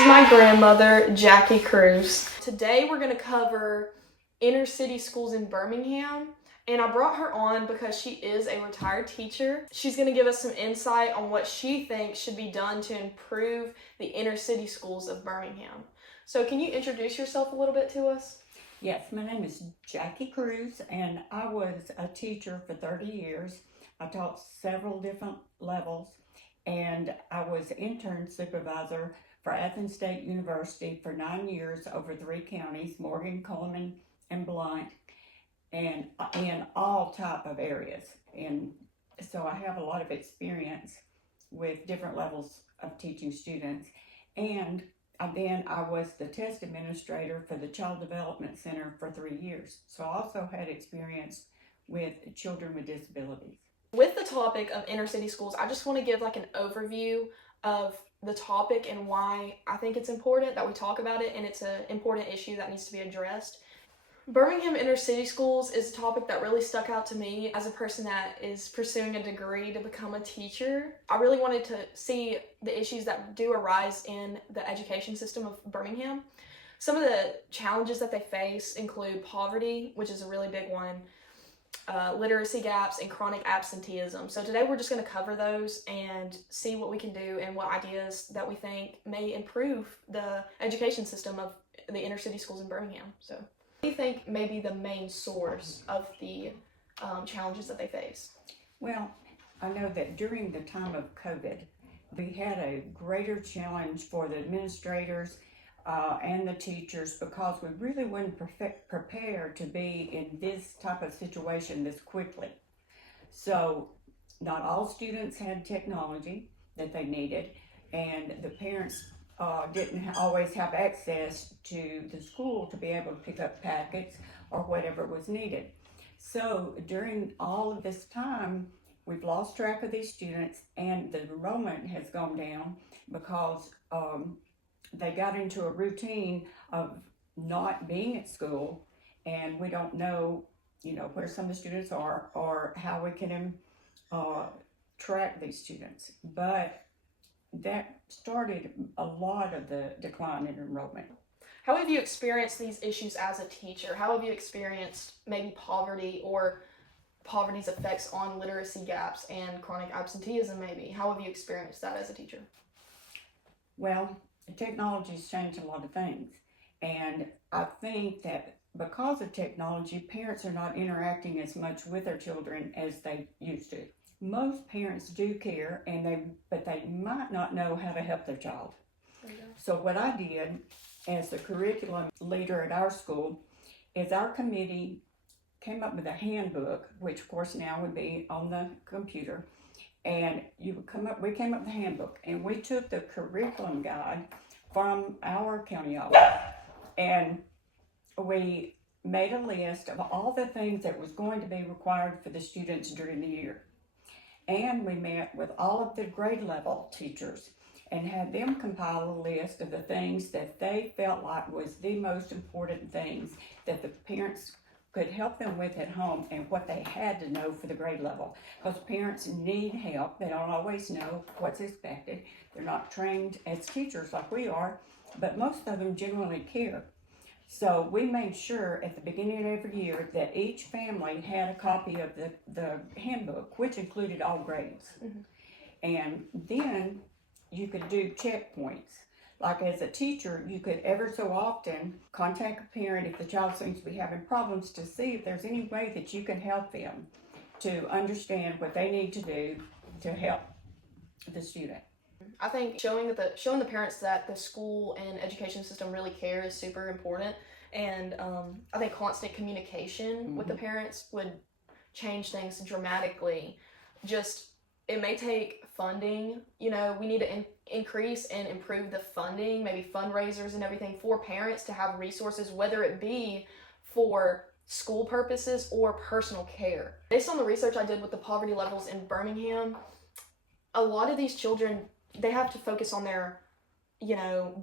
is my grandmother, Jackie Cruz. Today we're going to cover inner city schools in Birmingham, and I brought her on because she is a retired teacher. She's going to give us some insight on what she thinks should be done to improve the inner city schools of Birmingham. So can you introduce yourself a little bit to us? Yes, my name is Jackie Cruz, and I was a teacher for 30 years. I taught several different levels, and I was intern supervisor for Athens State University for 9 years over 3 counties, Morgan, Coleman, and Blount, and in all type of areas. And so I have a lot of experience with different levels of teaching students. And then I was the test administrator for the Child Development Center for 3 years. So I also had experience with children with disabilities. With the topic of inner city schools, I just want to give like an overview of the topic and why I think it's important that we talk about it, and it's an important issue that needs to be addressed. Birmingham inner city schools is a topic that really stuck out to me as a person that is pursuing a degree to become a teacher. I really wanted to see the issues that do arise in the education system of Birmingham. Some of the challenges that they face include poverty, which is a really big one, literacy gaps, and chronic absenteeism. So today we're just going to cover those and see what we can do and what ideas that we think may improve the education system of the inner city schools in Birmingham. So what do you think may be the main source of the challenges that they face? Well, I know that during the time of COVID, we had a greater challenge for the administrators and the teachers because we really weren't prepared to be in this type of situation this quickly. So not all students had technology that they needed, and the parents didn't always have access to the school to be able to pick up packets or whatever was needed. So during all of this time, we've lost track of these students, and the enrollment has gone down because they got into a routine of not being at school, and we don't know, where some of the students are or how we can track these students. But that started a lot of the decline in enrollment. How have you experienced these issues as a teacher? How have you experienced maybe poverty or poverty's effects on literacy gaps and chronic absenteeism maybe? How have you experienced that as a teacher? Well, technology's changed a lot of things, and I think that because of technology, parents are not interacting as much with their children as they used to. Most parents do care, but they might not know how to help their child. So what I did as the curriculum leader at our school is our committee came up with a handbook, which of course now would be on the computer, and we came up with a handbook, and we took the curriculum guide from our county office, and we made a list of all the things that was going to be required for the students during the year. And we met with all of the grade level teachers and had them compile a list of the things that they felt like was the most important things that the parents could help them with at home and what they had to know for the grade level. Because parents need help. They don't always know what's expected. They're not trained as teachers like we are, but most of them generally care. So we made sure at the beginning of every year that each family had a copy of the handbook, which included all grades. Mm-hmm. And then you could do checkpoints. Like as a teacher, you could ever so often contact a parent if the child seems to be having problems to see if there's any way that you can help them to understand what they need to do to help the student. I think showing the parents that the school and education system really care is super important, and I think constant communication with the parents would change things dramatically. It may take funding. We need to increase and improve the funding, maybe fundraisers and everything for parents to have resources, whether it be for school purposes or personal care. Based on the research I did with the poverty levels in Birmingham, a lot of these children, they have to focus on their,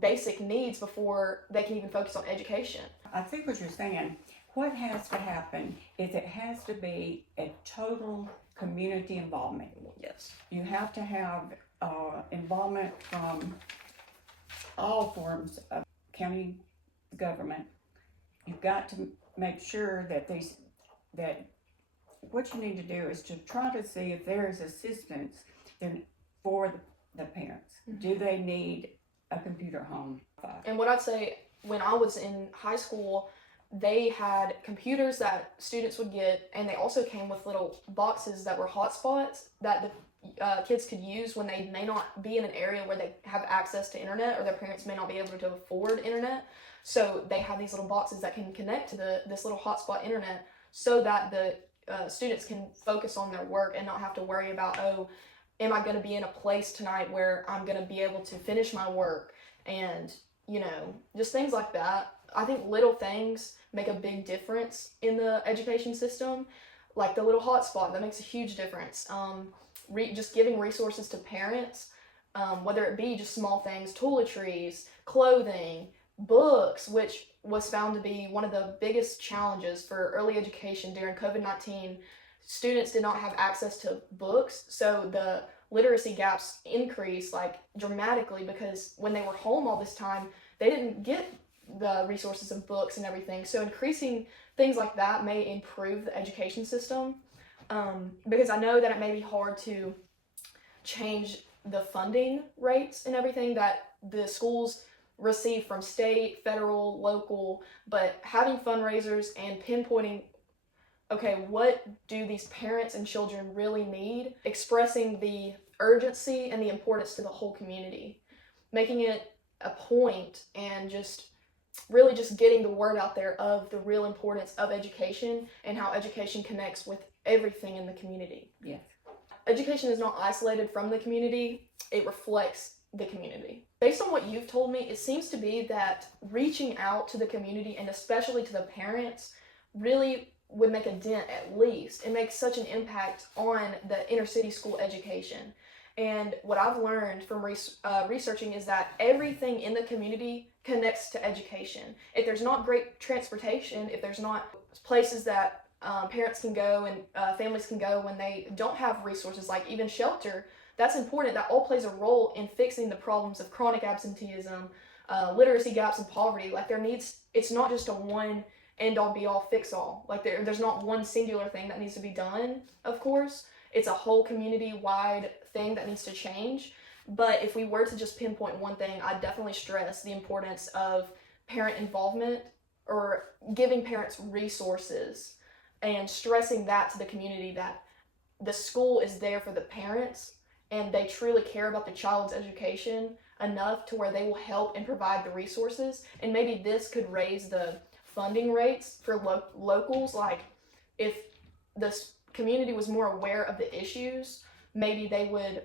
basic needs before they can even focus on education. I think what you're saying, what has to happen is it has to be a total community involvement. Yes. You have to have involvement from all forms of county government, you've got to make sure that what you need to do is to try to see if there is assistance for the parents. Do they need a computer home? And what I'd say, when I was in high school, they had computers that students would get, and they also came with little boxes that were hotspots that the kids could use when they may not be in an area where they have access to internet, or their parents may not be able to afford internet. So they have these little boxes that can connect to this little hotspot internet, so that the students can focus on their work and not have to worry about, oh, am I going to be in a place tonight where I'm going to be able to finish my work, and just things like that. I think little things make a big difference in the education system, like the little hotspot. That makes a huge difference. Just giving resources to parents, whether it be just small things, toiletries, clothing, books, which was found to be one of the biggest challenges for early education during COVID-19. Students did not have access to books, so the literacy gaps increased dramatically, because when they were home all this time, they didn't get the resources of books and everything. So increasing things like that may improve the education system, because I know that it may be hard to change the funding rates and everything that the schools receive from state, federal, local, but having fundraisers and pinpointing, okay, what do these parents and children really need? Expressing the urgency and the importance to the whole community. Making it a point, and just really just getting the word out there of the real importance of education and how education connects with everything in the community. Yes. Education is not isolated from the community, it reflects the community. Based on what you've told me, it seems to be that reaching out to the community, and especially to the parents, really would make a dent. At least it makes such an impact on the inner city school education. And what I've learned from researching is that everything in the community connects to education. If there's not great transportation, if there's not places that parents can go and families can go when they don't have resources, like even shelter, that's important. That all plays a role in fixing the problems of chronic absenteeism, literacy gaps, and poverty. It's not just a one end all be all fix all. There's not one singular thing that needs to be done, of course. It's a whole community-wide thing that needs to change. But if we were to just pinpoint one thing, I'd definitely stress the importance of parent involvement, or giving parents resources, and stressing that to the community, that the school is there for the parents and they truly care about the child's education enough to where they will help and provide the resources. And maybe this could raise the funding rates for locals. Like, if this community was more aware of the issues, maybe they would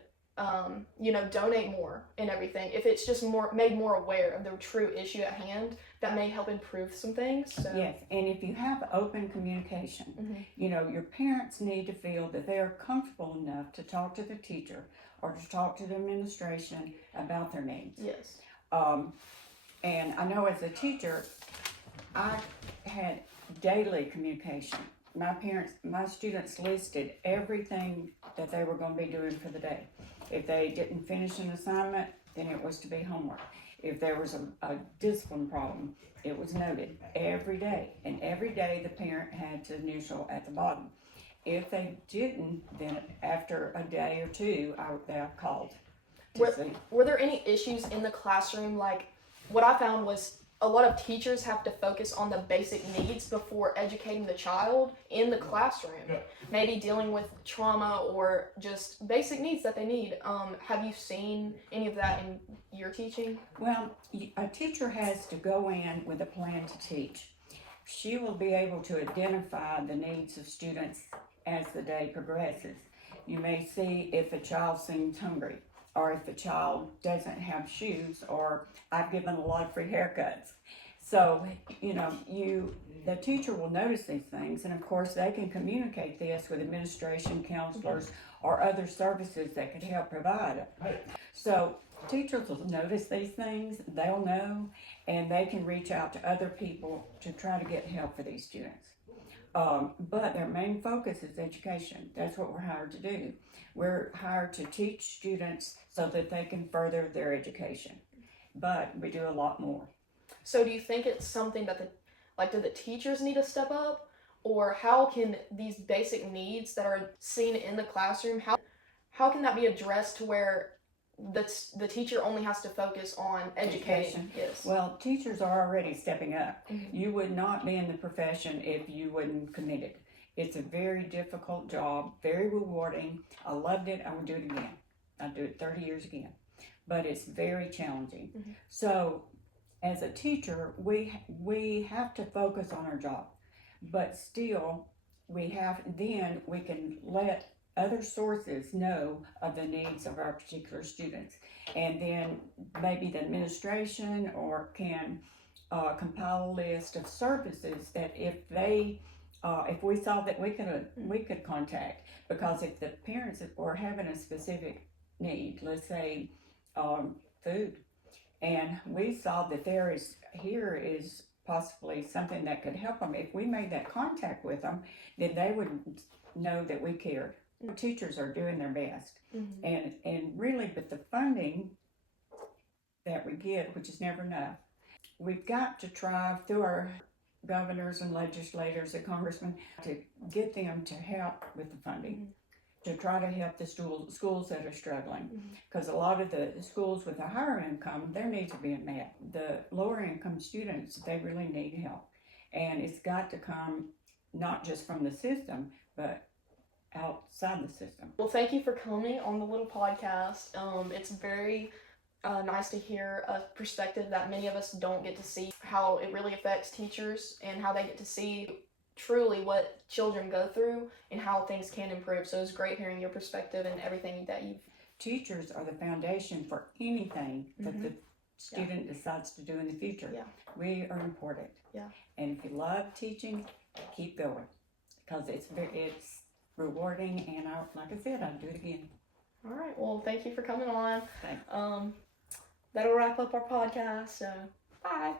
donate more and everything. If it's just made more aware of the true issue at hand, that may help improve some things. So. Yes, and if you have open communication, your parents need to feel that they are comfortable enough to talk to the teacher or to talk to the administration about their needs. Yes. And I know as a teacher, I had daily communication. My students listed everything that they were going to be doing for the day. If they didn't finish an assignment, then it was to be homework. If there was a discipline problem, it was noted every day. And every day the parent had to initial at the bottom. If they didn't, then after a day or two, I called to see. Were there any issues in the classroom? Like, what I found was a lot of teachers have to focus on the basic needs before educating the child in the classroom. Yeah. Maybe dealing with trauma or just basic needs that they need. Have you seen any of that in your teaching? Well, a teacher has to go in with a plan to teach. She will be able to identify the needs of students as the day progresses. You may see if a child seems hungry, or if the child doesn't have shoes, or I've given a lot of free haircuts. So, the teacher will notice these things, and of course they can communicate this with administration, counselors, or other services that could help provide it. So teachers will notice these things, they'll know, and they can reach out to other people to try to get help for these students. But their main focus is education. That's what we're hired to do. We're hired to teach students so that they can further their education. but we do a lot more. So do you think it's something that do the teachers need to step up? Or how can these basic needs that are seen in the classroom, how can that be addressed to where the teacher only has to focus on educating? Yes. Well, teachers are already stepping up. Mhm. You would not be in the profession if you wouldn't commit it. It's a very difficult job, very rewarding. I loved it. I would do it again. I'd do it 30 years again. But it's very challenging. Mhm. So, as a teacher, we have to focus on our job. But still, we can let other sources know of the needs of our particular students. And then maybe the administration or can compile a list of services that if we saw that we could contact, because if the parents were having a specific need, let's say food, and we saw that here is possibly something that could help them, if we made that contact with them, then they would know that we cared. Teachers are doing their best, and really, but the funding that we get, which is never enough, we've got to try through our governors and legislators and congressmen to get them to help with the funding, to try to help the schools that are struggling, because a lot of the schools with a higher income, their needs are being met. The lower income students, they really need help, and it's got to come not just from the system, but outside the system. Well, thank you for coming on the little podcast. It's very nice to hear a perspective that many of us don't get to see, how it really affects teachers and how they get to see truly what children go through and how things can improve. So it's great hearing your perspective and everything that you've... Teachers are the foundation for anything that the student decides to do in the future. Yeah. We are important. Yeah. And if you love teaching, keep going, because it's rewarding, and like I said, I'd do it again. All right. Well, thank you for coming on. Thanks. That'll wrap up our podcast. So, bye.